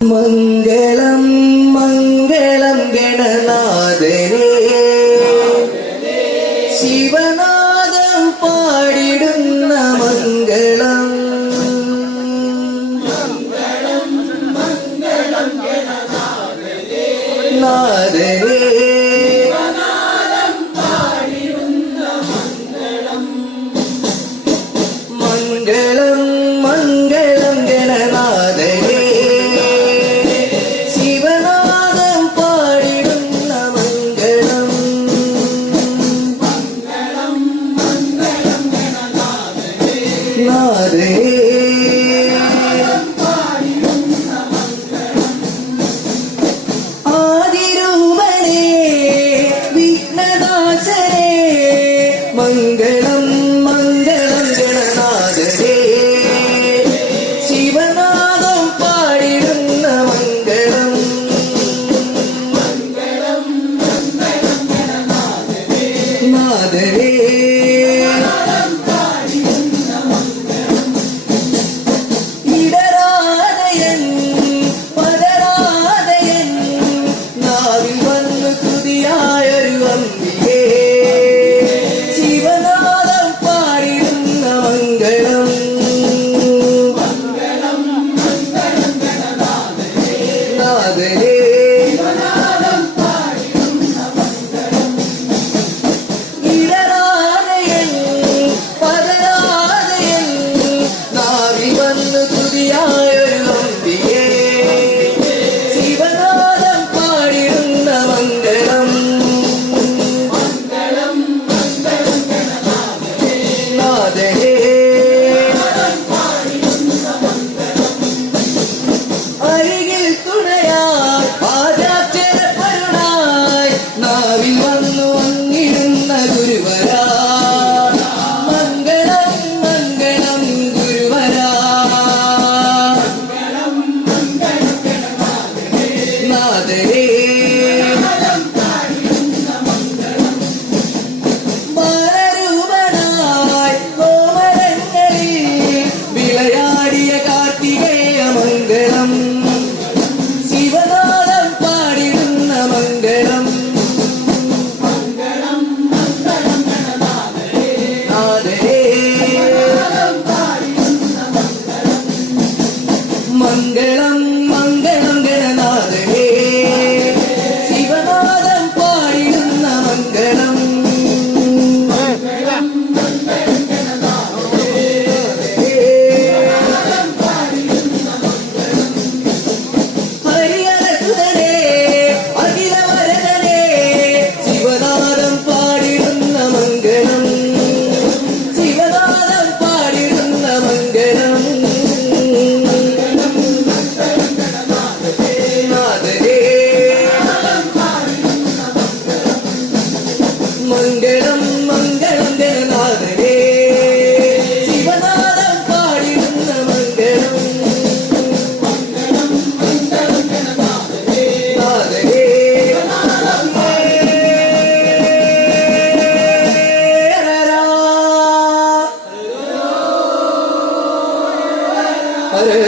மங்களம் மங்களம் கணநாதனே Sivanatham பாடிடுന്ന மங்களம் நாதே മംഗളം മംഗളം ഗണനാഥരേ ശിവനാഥം പാടിടുന്ന മംഗളം. മംഗളം നാഥരേ salada, hey.